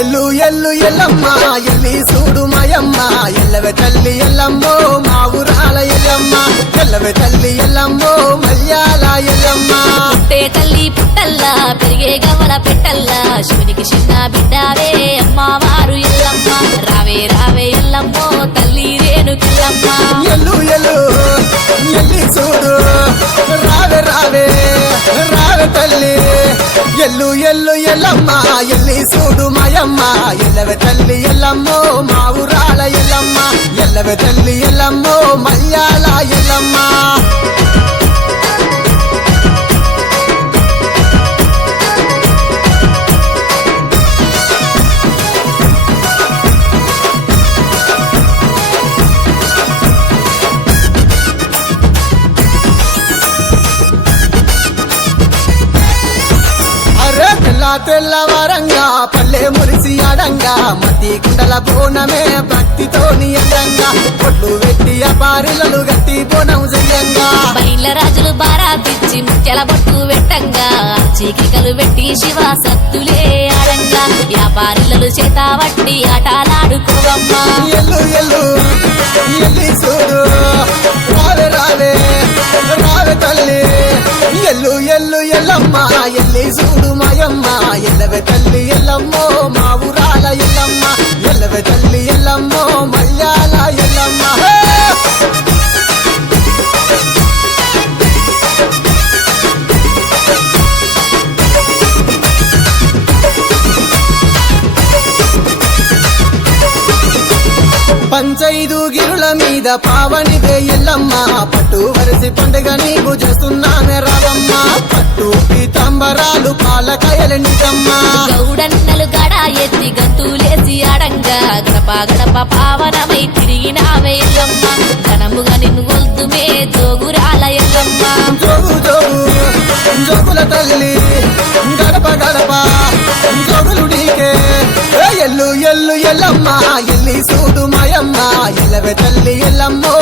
ఎల్లు ఎల్లు ఎల్లమ్మ ఎల్లి చూడు మాయమ్మ ఎల్లవే తల్లి ఎల్లమ్మో మా ఊరాల ఎల్లమ్మ ఎల్లవే తల్లి ఎల్లమ్మో మల్యాల ఎల్లమ్మ పుట్టే తల్లి పుట్టల్లా పెరిగే గవల పెట్టల్లా శివునికి చిన్న బిడ్డావే అమ్మవారు ఎల్లమ్మ రావే రావే ఎల్లమ్మో తల్లి రేణుకెల్లమ్మ ఎల్లు ఎల్లు ఎల్లి చూడు రావే రావే రావే తల్లి ఎల్లు ఎల్లు ఎల్లమ్మ ఎల్లి చూడు మాయమ్మ ఎల్లవే తల్లి ఎల్లమ్మో మా ఊరాల ఎల్లమ్మ ఎల్లవే తల్లి ఎల్లమ్మో మల్యాల ఎల్లమ్మ తెల్లవారంగా పల్లె మురిసి అడంగా మతి కుండల బోనమే భక్తితోని అందంగా పొట్లు వెట్టి అపారిలలు గట్టి బోనం చెయ్యంగా బయల రాజులు బారాతిచ్చి ముత్యాల బొట్టు పెట్టంగా చీకికలు పెట్టి శివ సత్తులే ఆడంగా వ్యాపారులు చేత వట్టి ఆటలాడుకోవమ్మా ఎల్లు ఎల్లు ఎల్లి చూడు రావే రావే రావే తల్లి ఎల్లు ఎల్లు ఎల్లమ్మ ఎల్లి చూడు మాయమ్మ ఎల్లవే తల్లి ఎల్లమ్మో మా ఊరాల ఎల్లమ్మ ఎల్లవే తల్లి ఎల్లమ్మో మల్యాల ఎల్లమ్మ పంచైదు గిరుల మీద పావనివే ఎల్లమ్మ పట్టు వరిసి పండుగ నీకు చేస్తున్నానే రావమ్మ పట్టు పీతాంబరాలు పాలకాయలు నిజమ్మ గౌడన్నలు గడ ఎత్తి గంతులేసి ఆడంగా గడప గడప పావనమై తిరిగినావే ఎల్లమ్మ ఘనముగా నిన్ను గొల్తుమే జోగురాల ఎల్లమ్మ జోగు జోగు జోగుల తల్లి గడప గడప జోగులు నీకే ఎల్లు ఎల్లు ఎల్లమ్మ ఎల్లి చూడు మాయమ్మ ఎల్లవే తల్లి ఎల్లమ్మో